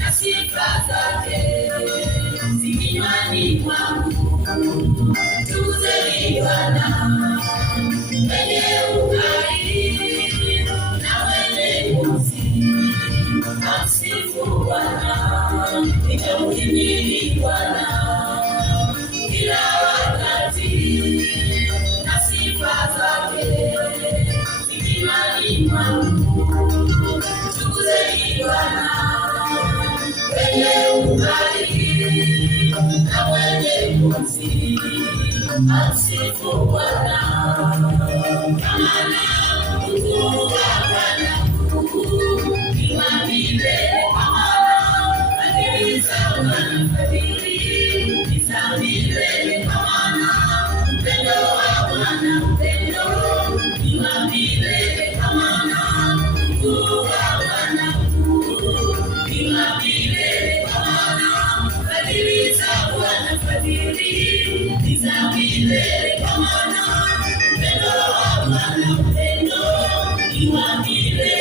na sifa zake zinywani mwangu. Tukuzeni Bwana wenye uhai na wenye pumzi, amsifu Bwana, nitamhimidi Bwana kila wakati, na sifa zake zinywani mwangu. Tukuzeni Bwana wenye uhai na wenye pumzi, amsifu Bwana. Maana ukuu wa Bwana ni wa milele, maana fadhili za Bwana ni za milele, maana upendo wa Bwana ni wa milele, maana ukuu wa Bwana ni wa milele, maana fadhili za Bwana ni za milele, maana upendo wa Bwana ni wa milele.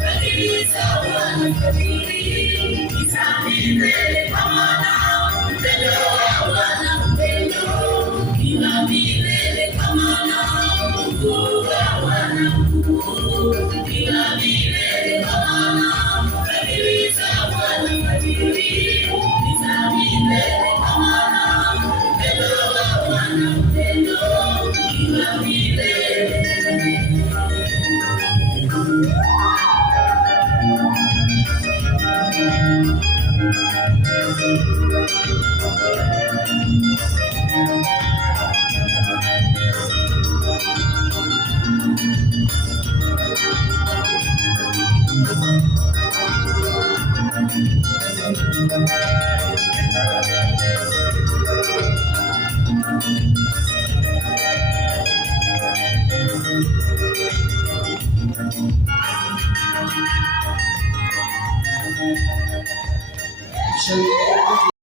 Fadhili za Bwana ni za milele.